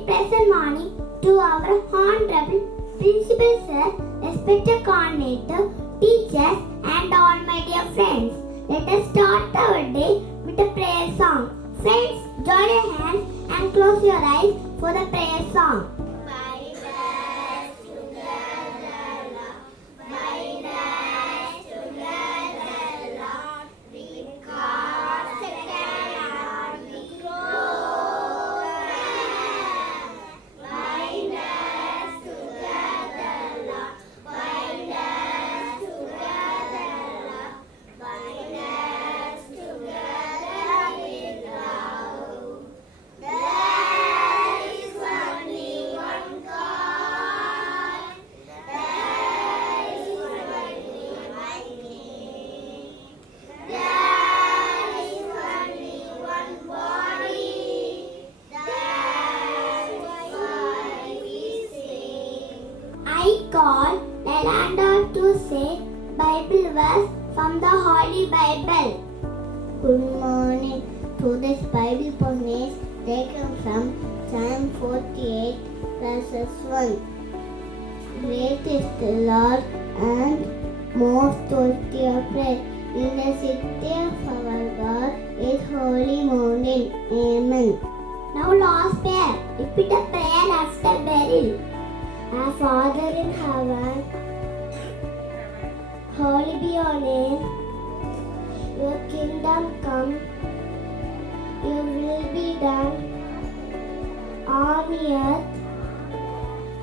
very pleasant morning to our Honorable Principal Sir, respected coordinator, teachers and all my dear friends. Let us start our day with a prayer song. Friends, join your hands and close your eyes for the prayer song. I call Lalanda to say Bible verse from the Holy Bible. Good morning. Today's Bible passage taken from Psalm 48 verses 1. Great is the Lord and most worthy of praise. In the city of our God is holy mountain. Amen. Now last prayer. Repeat a prayer after burial. Our Father in heaven, holy be your name. Your kingdom come, your will be done on earth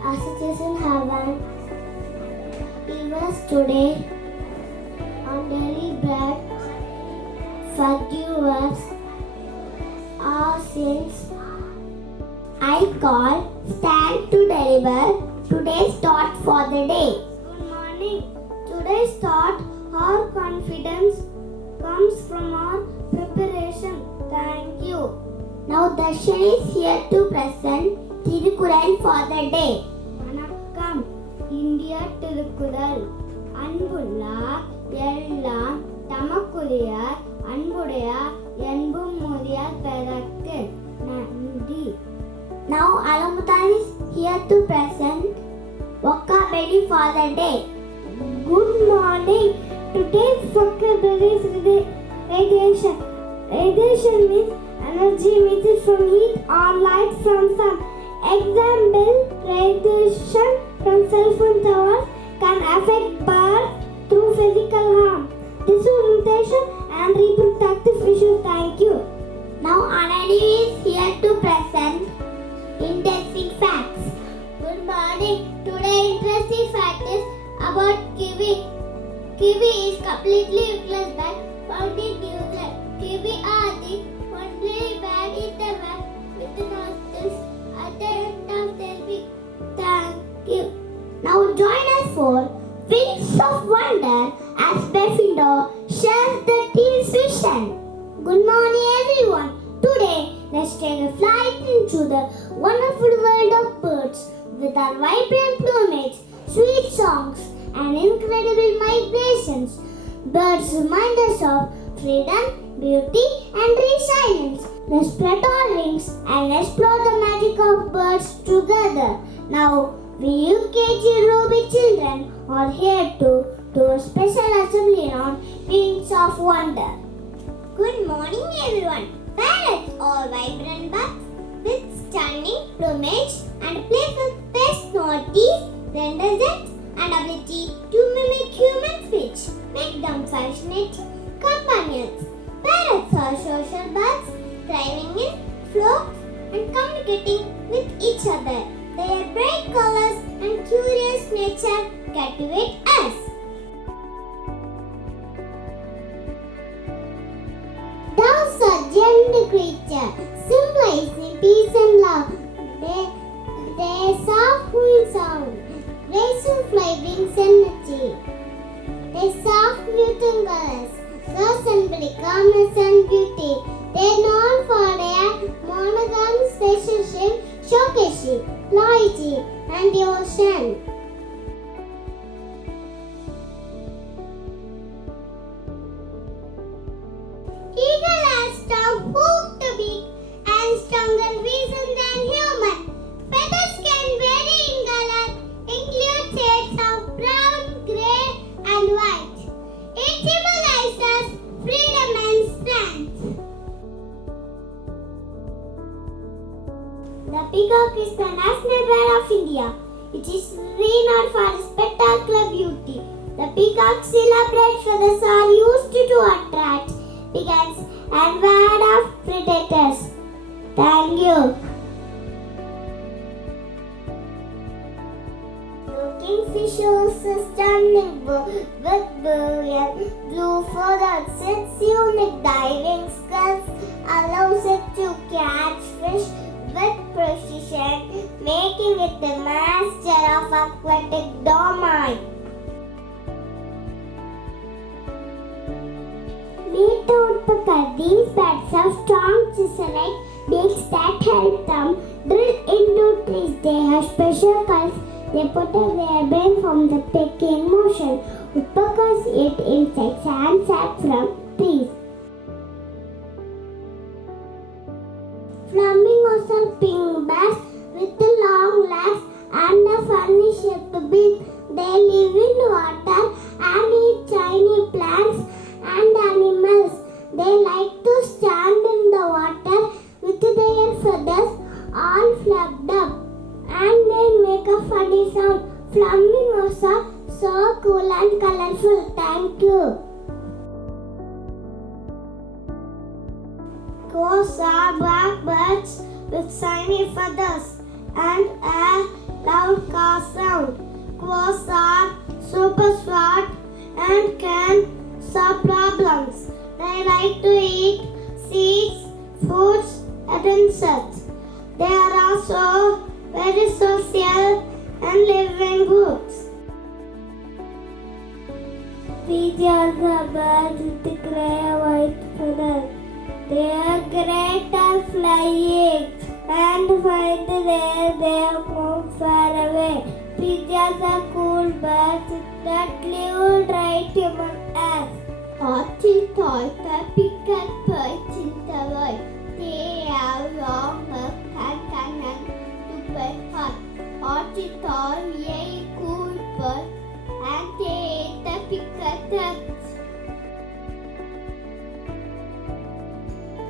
as it is in heaven. Give us today our daily bread. Forgive us our sins. I call Stand to deliver today's thought for the day. Good morning. Today's thought, our confidence comes from our preparation. Thank you. Now Darshan is here to present Tirukural for the day. Vanakkam. India Tirukural. Anbulla Ellam Tamakuliyar Anbudaya Enbum Mudiyar Perakku Nandi. Now Alamutan is here to present vocabulary for the day. Good morning. Today's vocabulary is radiation. Radiation means energy emitted from heat or light from sun. Example, radiation from cell phone towers can affect birds through physical harm, disorientation and reproductive issues. Thank you. Now Anani is here to present interesting facts. Good morning. Today interesting fact is about kiwi. Kiwi is completely useless by founding New Zealand. Kiwi are the only bird in the world with nostrils at the end of their beak. Thank you. Now join us for Wings of Wonder as Befindo shares the team's vision. Good morning everyone. Today, let's take a flight into the wonderful world of birds with our vibrant plumage, sweet songs, and incredible migrations. Birds remind us of freedom, beauty, and resilience. Let's spread our wings and explore the magic of birds together. Now, we UKG Ruby children are here to do a special assembly on Wings of Wonder. Good morning, everyone. Parrots are vibrant birds with stunning plumage and playful personalities, intelligence and ability to mimic human speech make them fascinating companions. Parrots are social birds, thriving in flocks and communicating with each other. Their bright colors and curious nature captivate us. Doves are gentle creatures, symbolizing peace and love. Their soft cooing sound, graceful fly brings energy. Their soft mutant colors, so symbolic calmness and beauty. They are known for their monogamous relationship, showcasing loyalty and devotion. Eagle has strong hooked beak India. It is renowned for its spectacular beauty. The peacock's elaborate feathers are used to attract pigeons and ward off predators. Thank you. The kingfish is a stunning bird with brilliant blue feathers. Its unique diving skills allows it to catch fish with precision, making it the master of aquatic domain. Meat woodpecker. These birds have strong chisel-like beaks that help them drill into trees. They have special calls. They protect their brain from the pecking motion. Woodpeckers eat insects and sap from trees. Flamingos are pink birds with long legs and a funny shaped beak. They live in water and eat tiny plants and animals. They like to stand in the water with their feathers all flapped up, and they make a funny sound. Flamingos are so cool and colorful. Thank you. Crows are black birds with shiny feathers and a loud caw sound. Crows are super smart and can solve problems. They like to eat seeds, fruits, and insects. They are also very social and live in groups. These are the birds with the grey white feathers. They are great at flying and find they move far away. Pigeons are cool birds that live right human as. Horty toy picket birds in the world. They have long necks and cannot to bite hard. Horty toy a cool bird and they eat the picket eggs.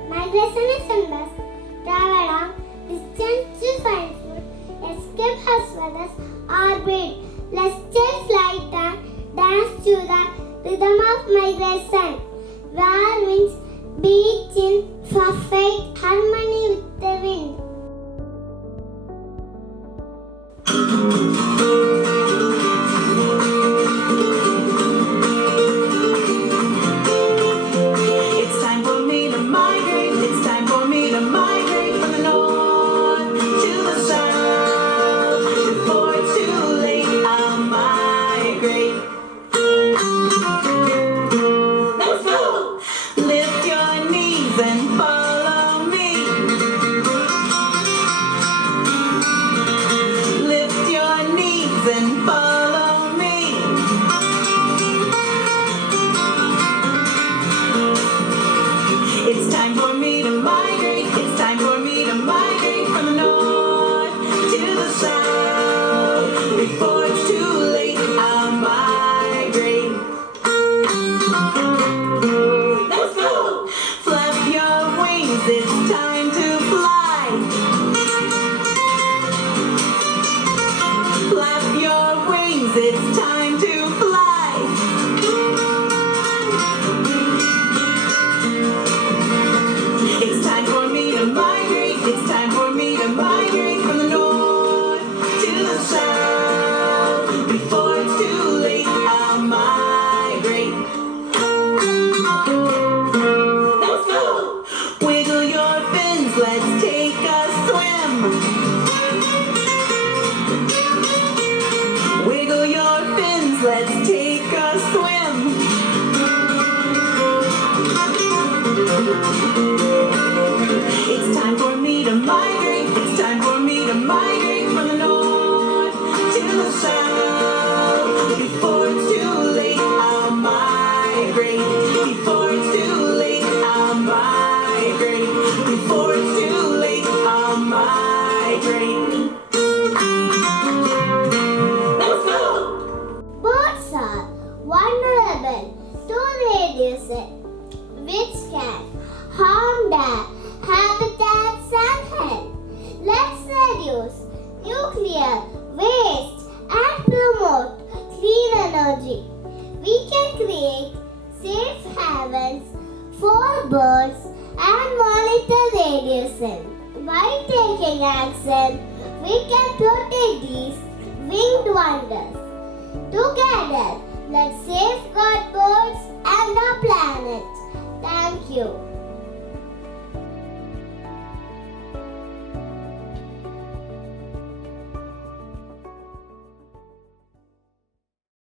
Migration birds travel long distance to find food, escape hazards, or breed. Let's take flight and dance to the rhythm of migration, where winds beat in perfect harmony with the wind. It's time for me to migrate. It's time for me to migrate from the north to the south. Before it's too late, I'll migrate. Let's go! Lift your knees and follow me. Lift your knees and follow me. It's time for me to migrate. It's time for me to migrate from the north to the south. Before it's too late, I'll migrate. Let's go! Flap your wings, it's time to fly. Flap your wings, it's time to fly. It's time for me to migrate. It's time for me to migrate from the north to the south. Before it's too late, I'll migrate. Let's go! Wiggle your fins, let's take a swim. Wiggle your fins, let's take a swim. It's time for me to migrate. It's time for me to migrate from the north to the south. Before it's too late, I'll migrate. Before it's too late, I'll migrate. Before it's too late, I'll migrate. Let's go! Birds are vulnerable to radiation, which can harm their habitats and health. Let's reduce nuclear create safe havens for birds and monitor radiation. By taking action, we can protect these winged wonders. Together, let's safeguard birds and our planet. Thank you.